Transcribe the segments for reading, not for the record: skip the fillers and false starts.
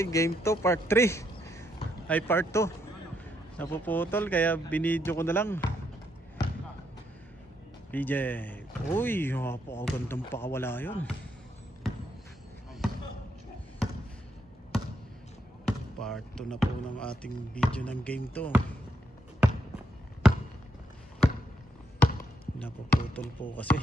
Okay, game 2, part 3. Ay, part 2. Napuputol, kaya binidyo ko na lang. PJ. Uy, napakagandang pakawala yun. Part 2 na po ng ating video ng game 2. Napuputol po kasi.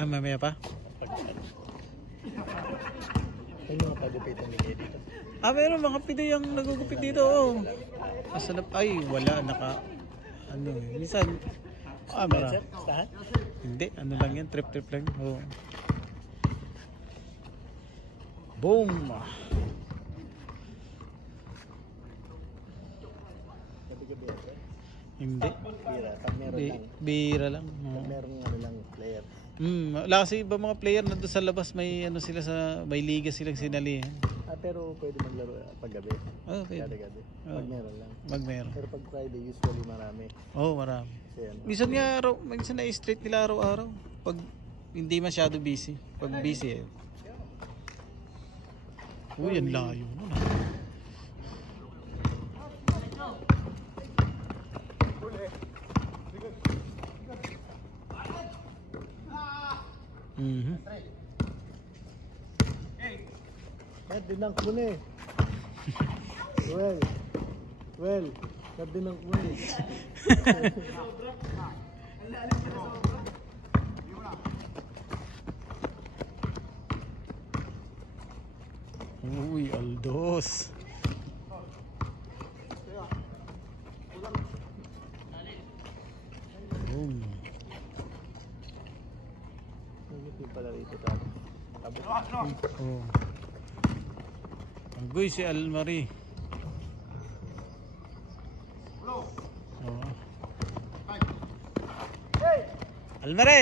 Mamaya pa? May mga pagupitan niya dito. Meron mga Pinoy yung nagugupit dito. Oh. Masalap. Ay, wala. Ano, minsan. Mara. Hindi, ano lang yan. Trip lang. Oh. Boom! Hindi. Bira. Pag meron lang. Bira lang. Pag meron ano lang player. Wala kasi iba mga player na doon sa labas may ano sila may liga silang sinalihan. Pero pwede maglaro pag gabi. Okay. Kada gabi. Pag meron lang. Meron. Pero pag Friday usually marami. Marami. So, Minsan na straight nila araw-araw. Pag hindi masyado busy. Pag busy Uy, ang layo nun. Dinang ko na eh. Well, dinang ko na eh. Uy, Aldos. Hindi pala rito tayo. Agoy si Almari. Almari!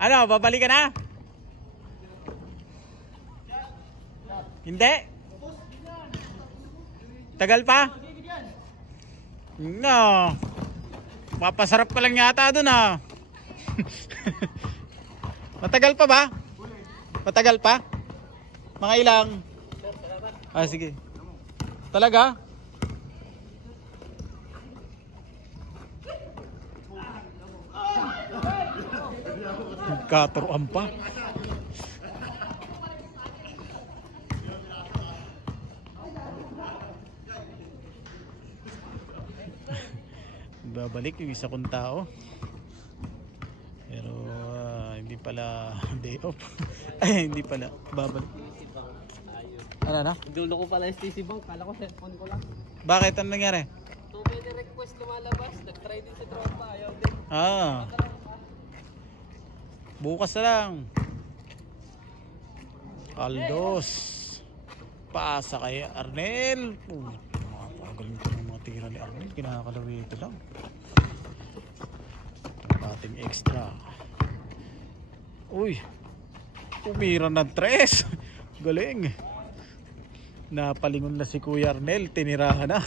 Ano, babalik ka na? Hindi? Tagal pa? No. Papasarap ka lang yata dun Matagal pa ba? Matagal pa? Mga ilang? Sige. Talaga? Katuruan pa. Babalik yung isa kong tao. Pero hindi pala day off. Ay, hindi pala. Babalik. Ano na? Dulo ko pala yung CC Bank. Kala ko cellphone ko lang. Bakit? Ano nangyari? Too many request lumalabas. Nag-try din sa tropa. Ayaw din. Bukas na lang. Aldos. Pasa kay Arnel. Napakagaling ko ng mga tira ni Arnel. Kinakalawin ito lang. Ating extra. Uy. Umira ng 3. Galing. Napalingon na si Kuya Arnel. Tinirahan na.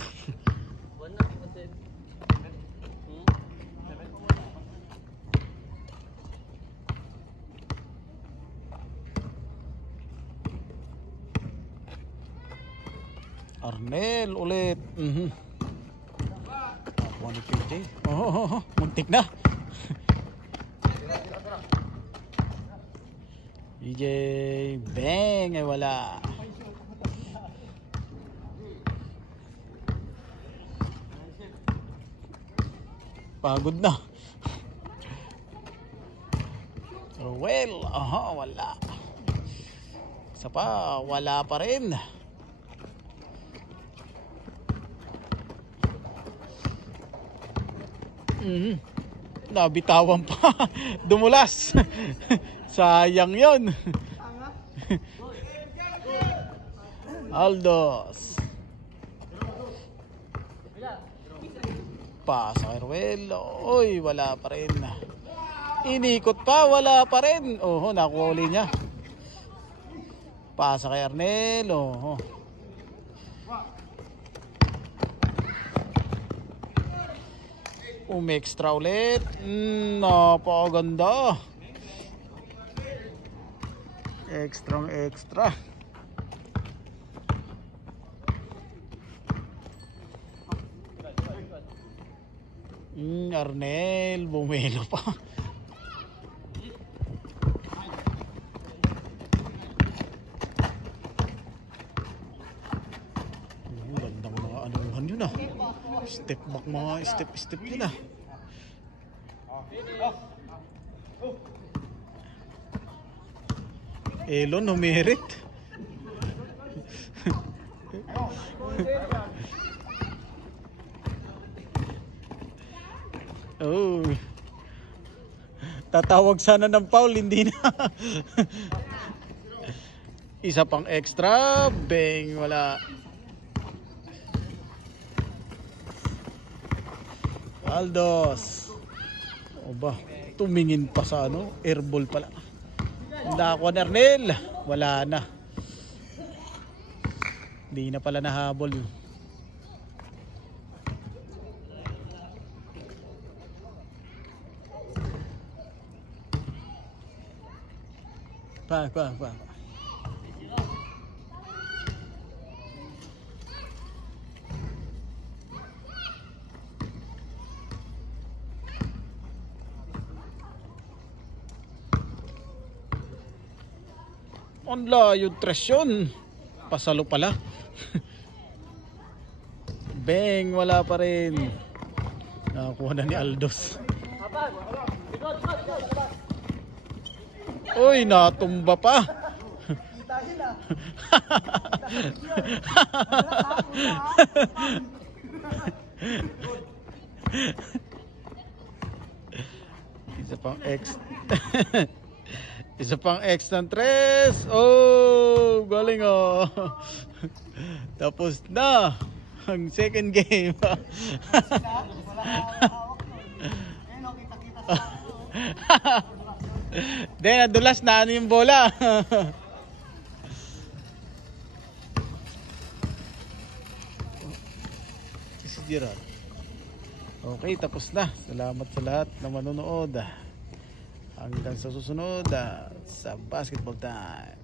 Arnel ulit. Ako ni PJ. Muntik na. PJ bang ay wala. Pagod na. Well, wala. Isa pa, wala pa rin. Nabitawan pa. Dumulas. Sayang yon. Aldos. Pasa kay Ruel. Uy, wala pa rin. Inikot pa, wala pa rin. Nakuha uli niya. Pasa kay Arnel. Umextra ulit. Napakaganda. Extra extra. Arnel, bumelo pa. Gandang mga anuhan yun ah. Step back, mga step yun ah. Elon, humirit. Oh. Tatawag sana ng foul, hindi na. Isa pang extra, bang, wala. Aldos. O ba, tumingin pa sa ano, airball pala. Handa ako, Arnel. Wala na. Hindi na pala nahabol. Pa. Ang layo tres yun. Pasalo pala. Bang, wala pa rin. Nakakuha na ni Aldos. Uy, natumba pa. Isa pang X. Isa pang X ng 3. Oh, galing oh. Tapos na ang second game. Then, nadulas na ano yung bola. Si Gerard. Okay, tapos na. Salamat sa lahat na manonood. Hanggang sa susunod sa Basketball Time.